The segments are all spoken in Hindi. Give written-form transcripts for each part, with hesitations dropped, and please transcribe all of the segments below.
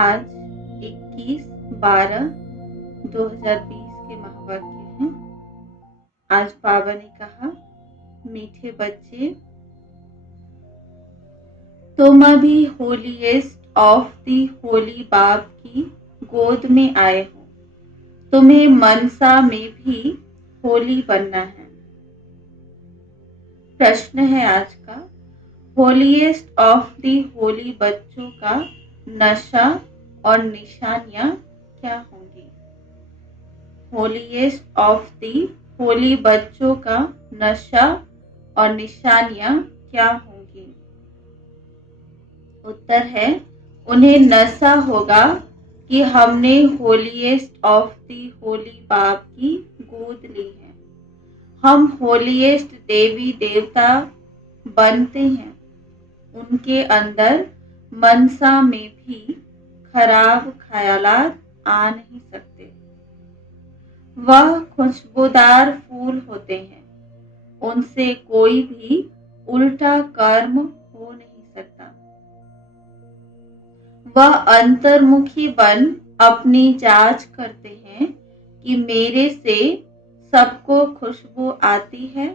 आज 21/12/2020 के महावाक्य हैं। आज बाबा ने कहा, मीठे बच्चे, तुम अभी होलीएस्ट ऑफ दी होली बाप की गोद में आए हो। तुम्हें मनसा में भी होली बनना है। प्रश्न है आज का, होलीएस्ट ऑफ दी होली बच्चों का नशा और निशानियां क्या होंगी? होलीएस्ट ऑफ दी होली बच्चों का नशा और निशानियां क्या होंगी? उत्तर है, उन्हें नशा होगा कि हमने होलीएस्ट ऑफ दी होली बाप की गोद ली है। हम होलीएस्ट देवी देवता बनते हैं। उनके अंदर मनसा में भी खराब ख्यालात आ नहीं सकते। वह खुशबूदार फूल होते हैं। उनसे कोई भी उल्टा कर्म हो नहीं सकता। वह अंतर्मुखी बन अपनी जांच करते हैं कि मेरे से सबको खुशबू आती है,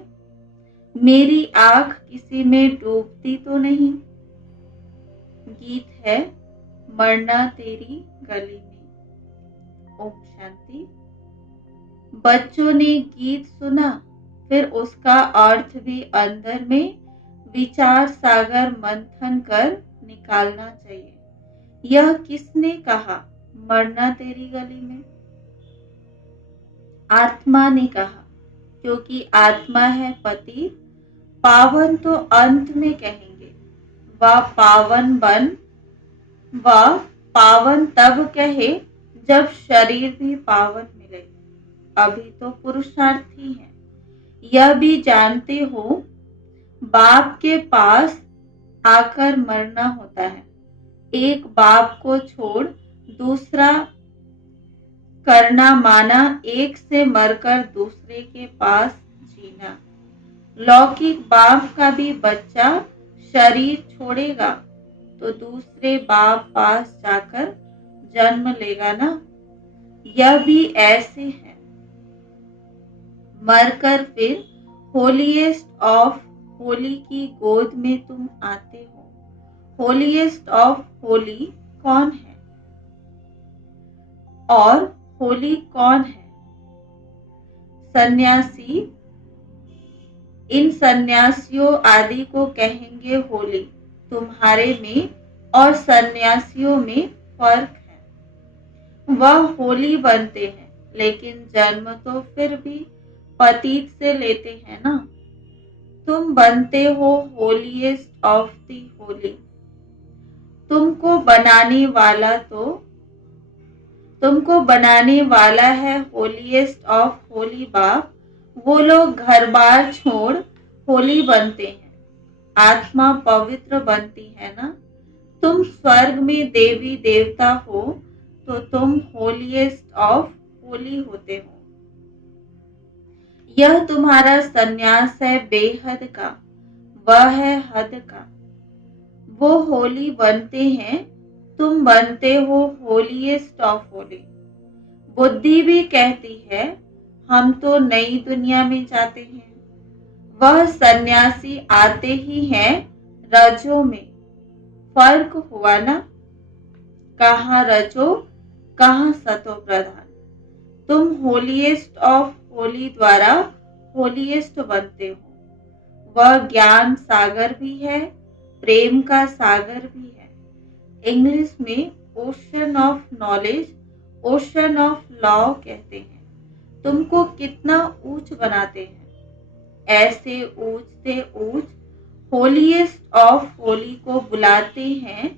मेरी आंख किसी में डूबती तो नहीं। गीत है, मरना तेरी गली में। ओम शांति। बच्चों ने गीत सुना, फिर उसका अर्थ भी अंदर में विचार सागर मंथन कर निकालना चाहिए। यह किसने कहा, मरना तेरी गली में? आत्मा ने कहा, क्योंकि आत्मा है पति। पावन तो अंत में कहेंगे। वह पावन तब कहे जब शरीर भी पावन मिले। अभी तो पुरुषार्थी हैं। यह भी जानते हो, बाप के पास आकर मरना होता है। एक बाप को छोड़ दूसरा करना माना एक से मरकर दूसरे के पास जीना। लौकिक बाप का भी बच्चा शरीर छोड़ेगा तो दूसरे बाप पास जाकर जन्म लेगा ना। यह भी ऐसे है। मरकर फिर होलीएस्ट ऑफ होली की गोद में तुम आते हो। होलीएस्ट ऑफ होली कौन है और होली कौन है? सन्यासी। इन सन्यासियों आदि को कहेंगे होली। तुम्हारे में और सन्यासियों में फर्क है। वह होली बनते हैं, लेकिन जन्म तो फिर भी पतित से लेते हैं ना। तुम बनते हो होलीएस्ट ऑफ दी होली। तुमको बनाने वाला है होलीएस्ट ऑफ होली बाप। वो लोग घर बार छोड़ होली बनते हैं। आत्मा पवित्र बनती है ना। तुम स्वर्ग में देवी देवता हो तो तुम होलीएस्ट ऑफ होली होते हो। यह तुम्हारा सन्यास है बेहद का, वह है हद का। वो होली बनते हैं, तुम बनते हो होलीएस्ट ऑफ होली। बुद्धि भी कहती है, हम तो नई दुनिया में जाते हैं। वह सन्यासी आते ही हैं रजो में। फर्क हुआ ना। कहाँ रजो, कहाँ सतो प्रधान। तुम होलीएस्ट ऑफ होली द्वारा होलीएस्ट बनते हो। वह ज्ञान सागर भी है, प्रेम का सागर भी है। इंग्लिश में ocean of knowledge, ocean of law कहते हैं। तुमको कितना ऊंच बनाते हैं। ऐसे ऊंच से ऊंच होलीएस्ट ऑफ होली को बुलाते हैं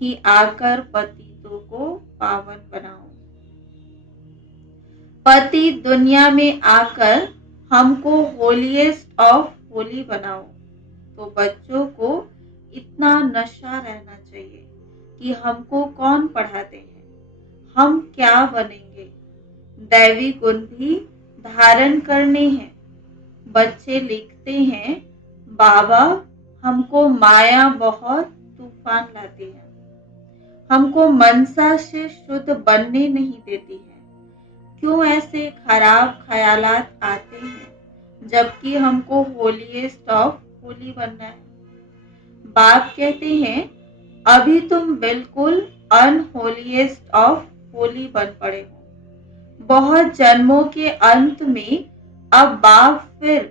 कि आकर पतितों को पावन बनाओ। पति दुनिया में आकर हमको होलीएस्ट ऑफ होली बनाओ। तो बच्चों को इतना नशा रहना चाहिए कि हमको कौन पढ़ाते हैं, हम क्या बनेंगे। दैवी गुण भी धारण करने हैं। बच्चे लिखते हैं, बाबा हमको माया बहुत तूफान लाती है। हमको मनसा से शुद्ध बनने नहीं देती है। क्यों ऐसे खराब ख्यालात आते हैं जबकि हमको होलीएस्ट ऑफ होली बनना है। बाप कहते हैं अभी तुम बिल्कुल अनहोलीएस्ट ऑफ होली बन पड़े हो। बहुत जन्मों के अंत में अब बाप फिर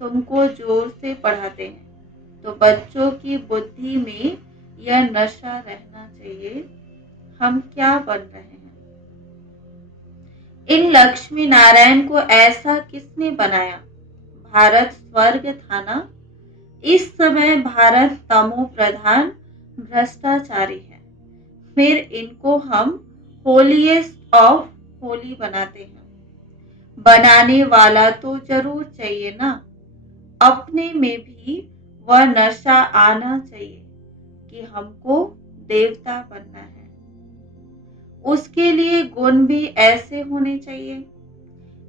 तुमको जोर से पढ़ाते हैं, तो बच्चों की बुद्धि में यह नशा रहना चाहिए हम क्या बन रहे हैं। इन लक्ष्मी नारायण को ऐसा किसने बनाया? भारत स्वर्ग था ना। इस समय भारत तमो प्रधान भ्रष्टाचारी है। फिर इनको हम होलीएस्ट ऑफ होली बनाते हैं। बनाने वाला तो जरूर चाहिए ना। अपने में भी वह नशा आना चाहिए कि हमको देवता बनना है। उसके लिए गुण भी ऐसे होने चाहिए,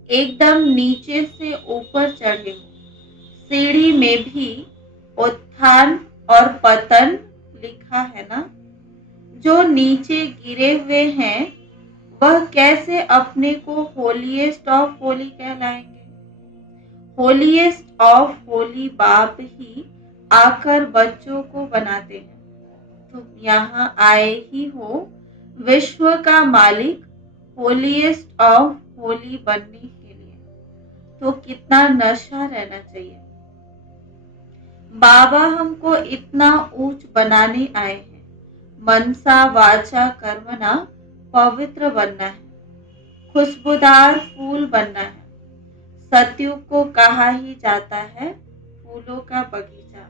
एकदम नीचे से ऊपर चढ़े हो। सीढ़ी में भी उत्थान और पतन लिखा है ना। जो नीचे गिरे हुए हैं वह कैसे अपने को होलीएस्ट ऑफ होली कहलाएंगे? होलीएस्ट ऑफ होली बाप ही आकर बच्चों को बनाते हैं। तुम यहाँ आए ही हो विश्व का मालिक होलीएस्ट ऑफ होली बनने के लिए, तो कितना नशा रहना चाहिए। बाबा हमको इतना ऊंच बनाने आए हैं। मनसा वाचा कर्मणा पवित्र बनना है, खुशबूदार फूल बनना है। सतयुग को कहा ही जाता है फूलों का बगीचा।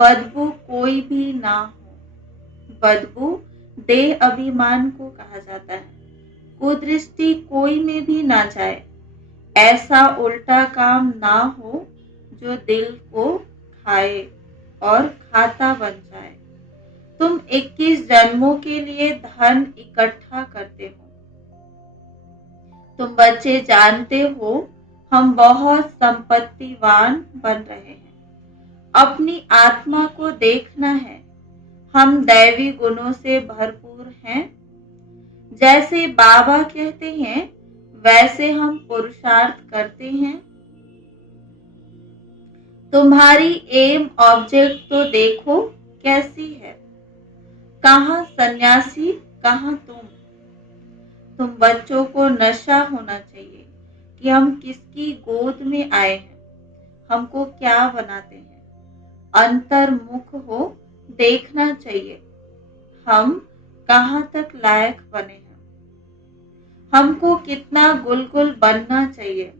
बदबू कोई भी ना हो। बदबू देह अभिमान को कहा जाता है। कुदृष्टि कोई में भी ना जाए। ऐसा उल्टा काम ना हो जो दिल को खाए और खाता बन जाए। तुम 21 जन्मों के लिए धन इकट्ठा करते हो। तुम बच्चे जानते हो हम बहुत संपत्तिवान बन रहे हैं। अपनी आत्मा को देखना है, हम दैवी गुणों से भरपूर हैं। जैसे बाबा कहते हैं वैसे हम पुरुषार्थ करते हैं। तुम्हारी एम ऑब्जेक्ट तो देखो कैसी है। कहाँ सन्यासी, कहाँ तुम बच्चों को नशा होना चाहिए कि हम किसकी गोद में आए हैं, हमको क्या बनाते हैं। अंतर्मुख हो देखना चाहिए हम कहाँ तक लायक बने हैं। हमको कितना गुलगुल बनना चाहिए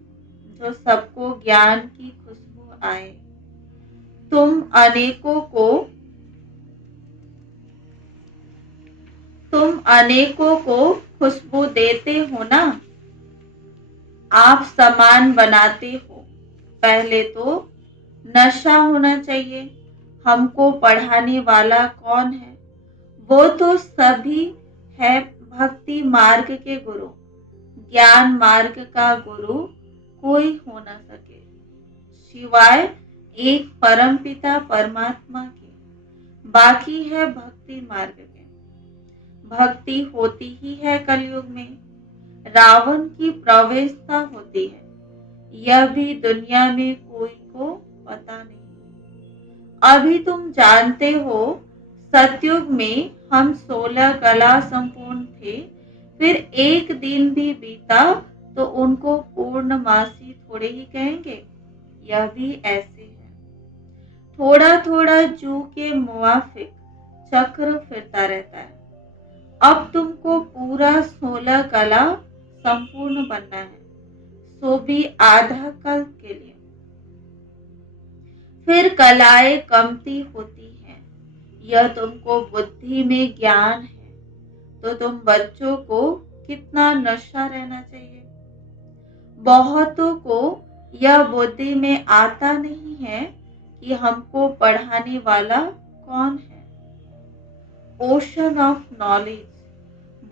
जो सबको ज्ञान की खुशबू आए। तुम अनेकों को खुशबू देते हो ना। आप सामान बनाते हो। पहले तो नशा होना चाहिए। हमको पढ़ाने वाला कौन है? वो तो सभी है भक्ति मार्ग के गुरु। ज्ञान मार्ग का गुरु कोई हो न सके सिवाय एक परमपिता परमात्मा के। बाकी है भक्ति मार्ग के। भक्ति होती ही है कलयुग में। रावण की प्रवेशता होती है, यह भी दुनिया में कोई को पता नहीं। अभी तुम जानते हो सतयुग में हम 16 कला संपूर्ण थे। फिर एक दिन भी बीता तो उनको पूर्णमासी थोड़े ही कहेंगे। यह भी ऐसे है। थोड़ा थोड़ा जू के मुवाफिक चक्र फिरता रहता है। अब तुमको पूरा 16 कला संपूर्ण बनना है, सो भी आधा कल के लिए। फिर कलाएं कमती होती हैं। यह तुमको बुद्धि में ज्ञान है, तो तुम बच्चों को कितना नशा रहना चाहिए। बहुतों को यह बुद्धि में आता नहीं है कि हमको पढ़ाने वाला कौन है। Ocean of knowledge.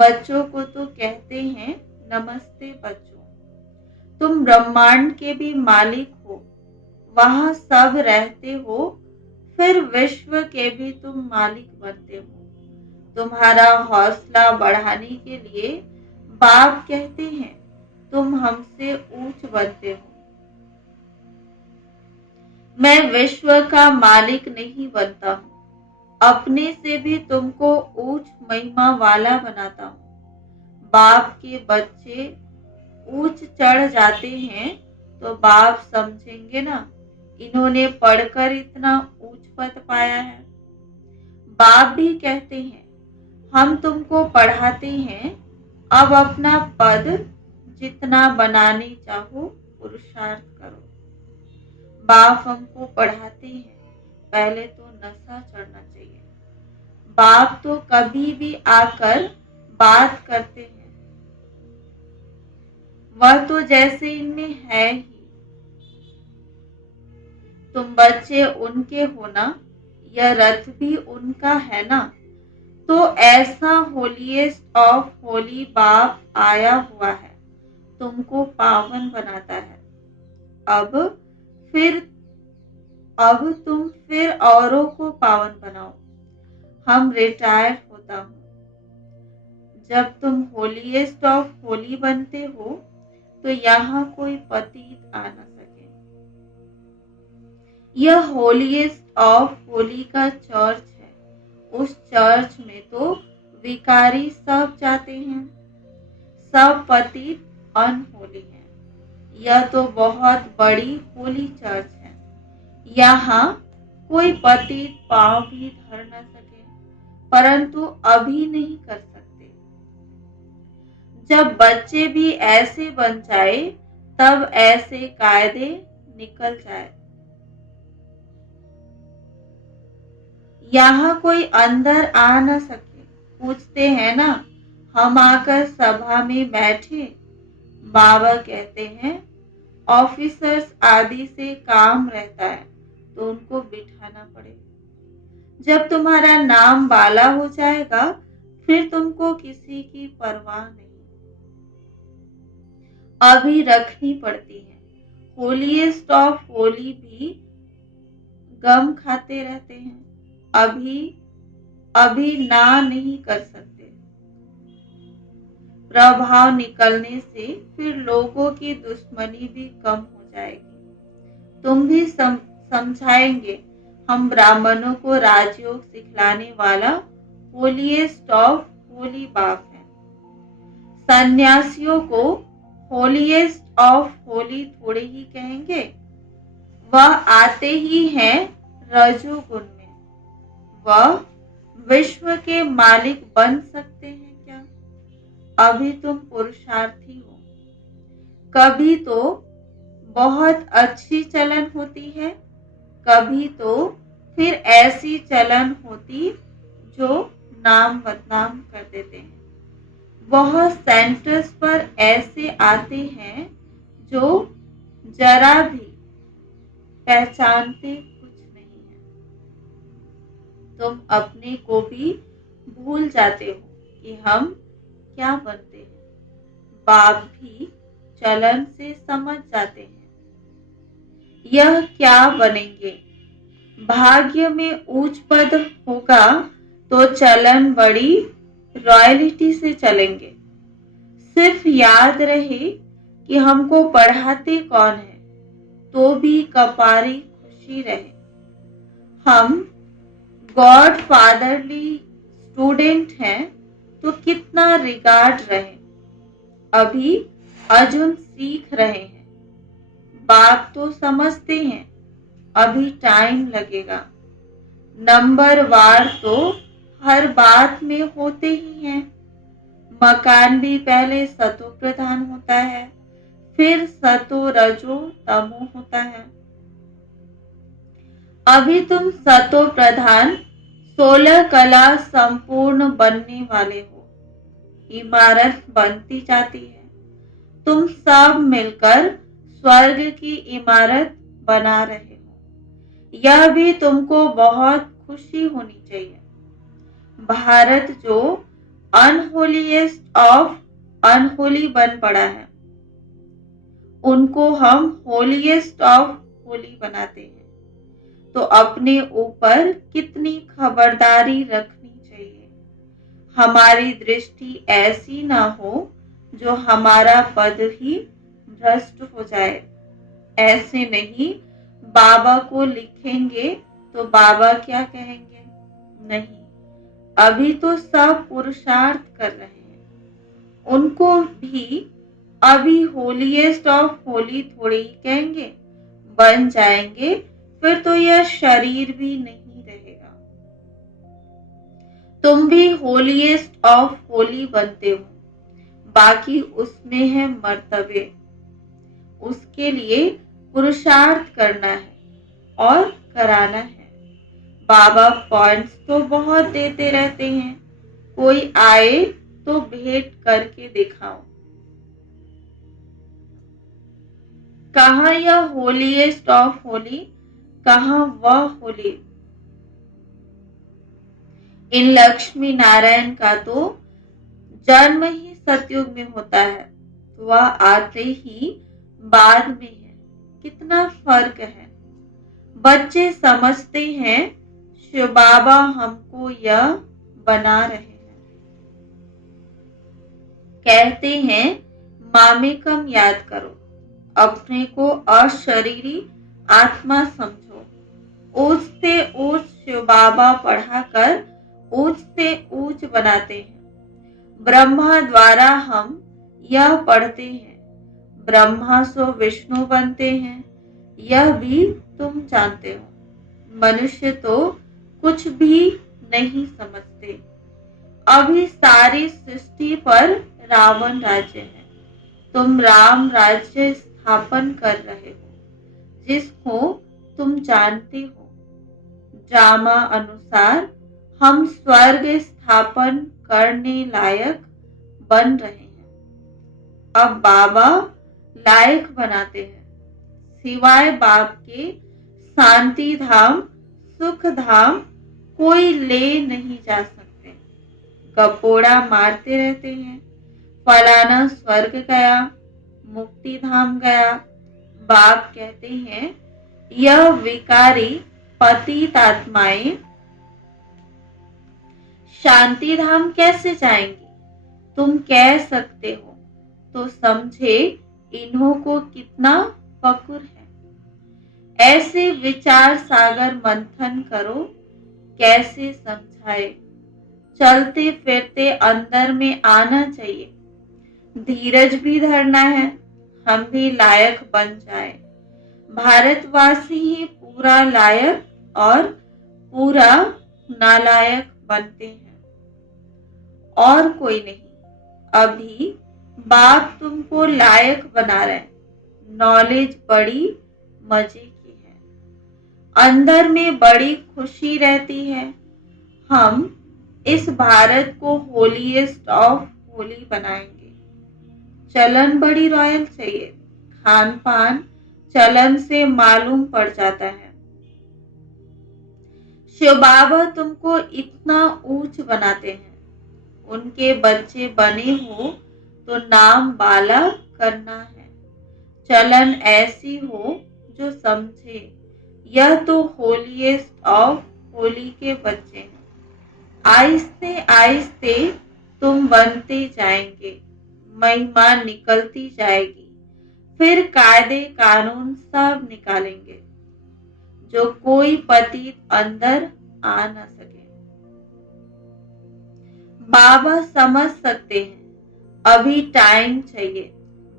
बच्चों को तो कहते हैं नमस्ते बच्चों, तुम ब्रह्मांड के भी मालिक हो। वहां सब रहते हो, फिर विश्व के भी तुम मालिक बनते हो। तुम्हारा हौसला बढ़ाने के लिए बाप कहते हैं तुम हमसे ऊंच बनते हो। मैं विश्व का मालिक नहीं बनता हूँ, अपने से भी तुमको ऊंच महिमा वाला बनाता हूँ। बाप के बच्चे ऊंच चढ़ जाते हैं तो बाप समझेंगे ना, इन्होंने पढ़कर इतना ऊंच पद पाया है। बाप भी कहते हैं हम तुमको पढ़ाते हैं, अब अपना पद जितना बनाने चाहो पुरुषार्थ करो। बाप हमको पढ़ाते हैं, पहले तो नशा चढ़ना चाहिए। बाप तो कभी भी आकर बात करते हैं, वह तो जैसे इनमें है ही। तुम बच्चे उनके हो ना, यह रथ भी उनका है ना। तो ऐसा होलीएस्ट ऑफ होली बाप आया हुआ है, तुमको पावन बनाता है। अब तुम फिर औरों को पावन बनाओ। हम रिटायर्ड होता हूँ। जब तुम होलीएस्ट ऑफ होली बनते हो तो यहाँ कोई पतित आ न सके। यह होलीएस्ट ऑफ होली का चर्च है। उस चर्च में तो विकारी सब जाते हैं, सब पतित अनहोली हैं। यह तो बहुत बड़ी होली चर्च है, यहाँ कोई पतित पांव भी धर न सके, परंतु अभी नहीं कर सकते। जब बच्चे भी ऐसे बन जाए तब ऐसे कायदे निकल जाए। यहाँ कोई अंदर आ न सके। पूछते हैं ना, हम आकर सभा में बैठे। बाबा कहते हैं ऑफिसर्स आदि से काम रहता है तो उनको बिठाना पड़े। जब तुम्हारा नाम बाला हो जाएगा फिर तुमको किसी की परवाह नहीं, अभी रखनी पड़ती है। होलीएस्ट ऑफ होली भी गम खाते रहते हैं, अभी ना नहीं कर सकते। प्रभाव निकलने से फिर लोगों की दुश्मनी भी कम हो जाएगी। तुम भी समझाएंगे हम ब्राह्मणों को राजयोग सिखलाने वाला होलीएस्ट ऑफ होली बाप है। सन्यासियों को होलीएस्ट ऑफ होली थोड़े ही कहेंगे, वह आते ही हैं रजोगुण में। वह विश्व के मालिक बन सकते हैं क्या? अभी तुम पुरुषार्थी हो। कभी तो बहुत अच्छी चलन होती है, कभी तो फिर ऐसी चलन होती जो नाम बदनाम कर देते हैं। बहुत सेंटर्स पर ऐसे आते हैं जो जरा भी पहचानते कुछ नहीं है। तुम अपने को भी भूल जाते हो कि हम क्या बनते हैं। बाप भी चलन से समझ जाते हैं यह क्या बनेंगे। भाग्य में ऊंच पद होगा तो चलन बड़ी रॉयल्टी से चलेंगे। सिर्फ याद रहे कि हमको पढ़ाते कौन है, तो भी कपारी खुशी रहे। हम गॉड फादरली स्टूडेंट हैं तो कितना रिगार्ड रहे। अभी अर्जुन सीख रहे हैं, बाप तो समझते हैं अभी टाइम लगेगा। नंबर वार तो हर बात में होते ही हैं। मकान भी पहले सतो प्रधान होता है, फिर सतो रजो तमो होता है। अभी तुम सतो प्रधान 16 कला संपूर्ण बनने वाले हो। इमारत बनती जाती है, तुम सब मिलकर स्वर्ग की इमारत बना रहे हो। यह भी तुमको बहुत खुशी होनी चाहिए। भारत जो अनहोलीएस्ट ऑफ अनहोली बन पड़ा है, उनको हम होलीएस्ट ऑफ होली बनाते हैं। तो अपने ऊपर कितनी खबरदारी रखनी चाहिए। हमारी दृष्टि ऐसी ना हो जो हमारा पद ही भ्रष्ट हो जाए। ऐसे नहीं, बाबा को लिखेंगे तो बाबा क्या कहेंगे? नहीं, अभी तो सब पुरुषार्थ कर रहे हैं, उनको भी अभी होलीएस्ट ऑफ होली थोड़ी ही कहेंगे। बन जाएंगे फिर तो यह शरीर भी नहीं रहेगा। तुम भी होलीएस्ट ऑफ होली बनते हो, बाकी उसमें है मर्तबे। उसके लिए पुरुषार्थ करना है और कराना है। बाबा पॉइंट्स तो बहुत देते रहते हैं, कोई आए तो भेंट करके दिखाओ। कहाँ यह होलीएस्ट ऑफ होली, कहाँ वह होली। इन लक्ष्मी नारायण का तो जन्म ही सतयुग में होता है, वह आते ही बाद में है। कितना फर्क है। बच्चे समझते हैं शिव बाबा हमको यह बना रहे हैं। कहते हैं मामेकम याद करो, अपने को अशरीरी आत्मा समझो। ऊंच से ऊंच शिव बाबा पढ़ाकर ऊंच से ऊंच बनाते हैं। ब्रह्मा द्वारा हम यह पढ़ते हैं, ब्रह्मा सो विष्णु बनते हैं, यह भी तुम जानते हो। मनुष्य तो कुछ भी नहीं समझते। अभी सारी सृष्टि पर रावण राज्य है, तुम राम राज्य स्थापन कर रहे हो, जिसको तुम जानते हो। ड्रामा अनुसार हम स्वर्ग स्थापन करने लायक बन रहे हैं। अब बाबा लायक बनाते हैं। सिवाय बाप के शांति धाम, सुख धाम कोई ले नहीं जा सकते। गपोड़ा मारते रहते हैं, फलाना स्वर्ग गया, मुक्ति धाम गया। बाप कहते हैं यह विकारी पतित आत्माएं शांति धाम कैसे जाएंगी? तुम कह सकते हो तो समझे इन्हों को कितना फकुर है। ऐसे विचार सागर मंथन करो, कैसे समझाए। चलते फिरते अंदर में आना चाहिए, धीरज भी धरना है, हम भी लायक बन जाए। भारतवासी ही पूरा लायक और पूरा नालायक बनते हैं, और कोई नहीं। अभी बाप तुमको लायक बना रहे हैं। नॉलेज बड़ी मजे की है, अंदर में बड़ी खुशी रहती है। हम इस भारत को होलीएस्ट ऑफ होली बनाएंगे। चलन बड़ी रॉयल चाहिए, खान पान चलन से मालूम पड़ जाता है। शिव बाबा तुमको इतना ऊंच बनाते हैं, उनके बच्चे बने हो तो नाम बाला करना है। चलन ऐसी हो जो समझे यह तो होलीएस्ट ऑफ होली के बच्चे हैं। आहिस्ते आहिस्ते तुम बनते जाएंगे, महिमा निकलती जाएगी, फिर कायदे कानून सब निकालेंगे जो कोई पतित अंदर आ न सके। बाबा समझ सकते हैं अभी टाइम चाहिए,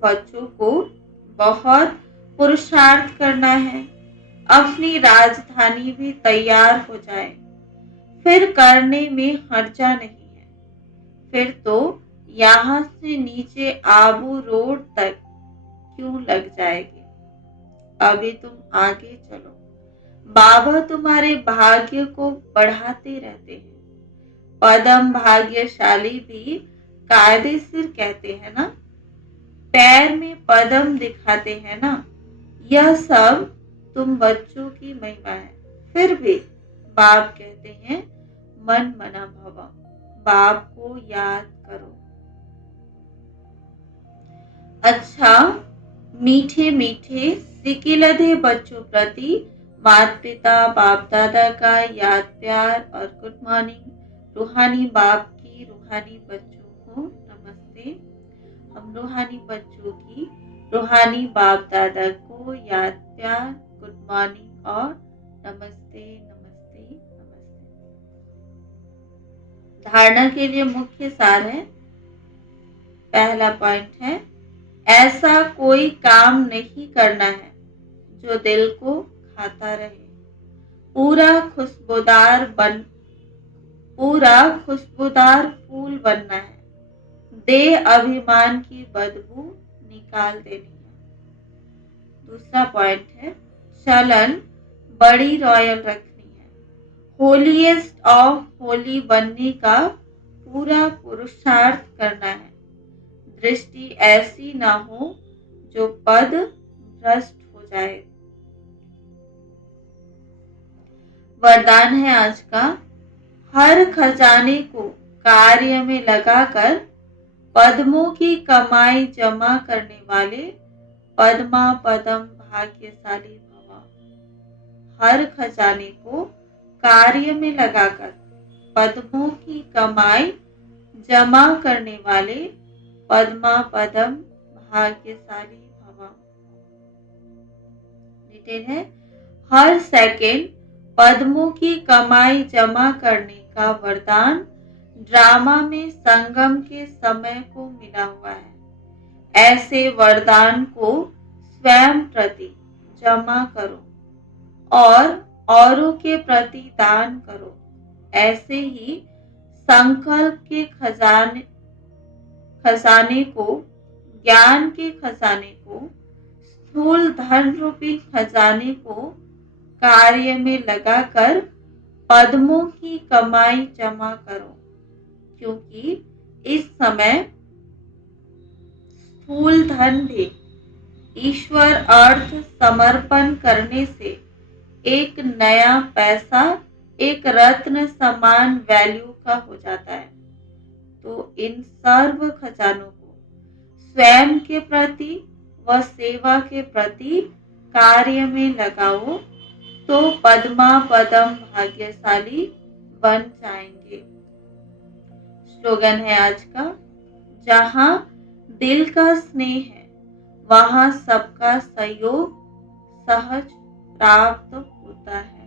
बच्चों को बहुत पुरुषार्थ करना है। अपनी राजधानी भी तैयार हो जाए, फिर करने में हर्जा नहीं है। फिर तो यहाँ से नीचे आबू रोड तक क्यों लग जाएगी। अभी तुम आगे चलो, बाबा तुम्हारे भाग्य को बढ़ाते रहते हैं। पदम भाग्यशाली भी कायदे सिर कहते हैं ना, पैर में पदम दिखाते हैं ना। यह सब तुम बच्चों की महिमा है। फिर भी बाप कहते हैं मन मना भव, बाप को याद करो। अच्छा, मीठे मीठे सिकिलधे बच्चों प्रति माता पिता बाप दादा का याद प्यार और गुड मॉर्निंग। रूहानी बाप की रूहानी रूहानी बच्चों को नमस्ते। हम रूहानी बच्चों की रूहानी बाप दादा को याद, प्यार, गुड मॉर्निंग और नमस्ते नमस्ते नमस्ते। धारणा के लिए मुख्य सार है। पहला पॉइंट है, ऐसा कोई काम नहीं करना है जो दिल को खाता रहे। पूरा खुशबूदार फूल बनना है। देह अभिमान की बदबू निकाल देनी है। दूसरा पॉइंट है, चलन बड़ी रॉयल रखनी है। होलीएस्ट ऑफ होली बनने का पूरा पुरुषार्थ करना है। दृष्टि ऐसी ना हो जो पद भ्रष्ट हो जाए। वरदान है आज का, हर खजाने को कार्य में लगाकर पद्मों की कमाई जमा करने वाले पद्मा पदम भाग्यशाली भव। हर खजाने को कार्य में लगाकर पद्मों की कमाई जमा करने वाले पद्मा पदम भाग्यशाली भव। डिटेल है, हर सेकेंड पद्मों की कमाई जमा करने का वरदान ड्रामा में संगम के समय को मिला हुआ है। ऐसे वरदान को स्वयं प्रति जमा करो और औरों के प्रति दान करो। ऐसे ही संकल्प के खजाने को, ज्ञान के खजाने को, स्थूल धन रूपी खजाने को कार्य में लगाकर पद्मों की कमाई जमा करो, क्योंकि इस समय स्थूल धन भी ईश्वर अर्थ समर्पण करने से एक नया पैसा एक रत्न समान वैल्यू का हो जाता है। तो इन सर्व खजानों को स्वयं के प्रति व सेवा के प्रति कार्य में लगाओ तो पद्मा पदम भाग्यशाली बन जाएंगे। स्लोगन है आज का, जहां दिल का स्नेह है वहां सबका सहयोग सहज प्राप्त होता है।